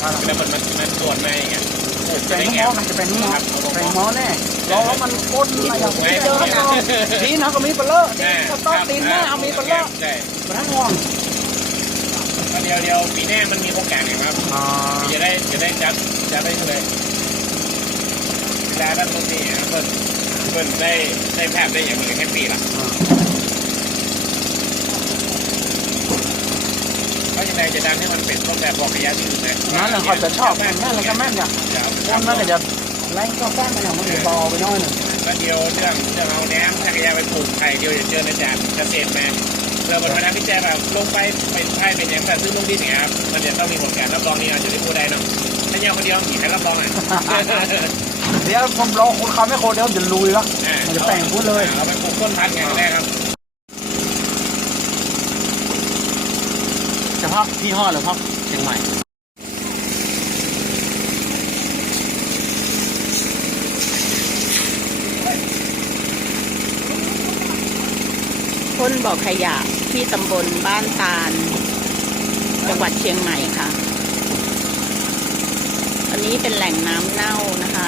แล้วมันตรวจมาอย่างเงี้ยแปลงหม้อมันจะเป็นนี่แปลงหม้อแน่แล้วมันก้นอะไรอย่างนี้เจอข้างนอกทีนะก็มีปลาเลอะก็ต้องตีนหน้าเอามีปลาเลอะมาทั้งห่วงเดียวปีหน้ามันมีโอกาสไงครับจะได้จัดได้เลยเวลาด้านบนนี้เพิ่นได้แพทย์ได้อย่างนี้แค่ปีละก็ยังไงจะดันให้มันเป็นต้นแบบบอกระยะที่อื่นนะนั่นแหละเขาจะชอบแม่เลยก็แม่เนี่ยคนนั่นก็จะแรงก็แป้งมันอย่างมันจะบอไปน้อยหนึ่งก็เดียวเรื่องเอาแหนมจักรยานไปปลูกไผ่เดียวจะเจอในจานเกษตรแม่เพื่อบนวันนั้นพี่แจ๊แบบลงไปเป็นไผ่เป็นอย่างแต่ซื้อลงดินเนี่ยครับมันจะต้องมีผลการรับรองนี่อาจจะได้พูดได้เนาะถ้าเยาคนเดียวหนีใครรับรองอ่ะเดี๋ยวผมรอคนเขาไม่โคเดี๋ยวจะลุยแล้วมันจะแต่งพูดเลยเอาไปปลูกต้นพันธุ์ไงแรกครับเฉพาะที่ห่อหรือเฉพาะเชียงใหม่พ่นบ่อขยะที่ตำบลบ้านตาลจังหวัดเชียงใหม่ค่ะอันนี้เป็นแหล่งน้ำเน่านะคะ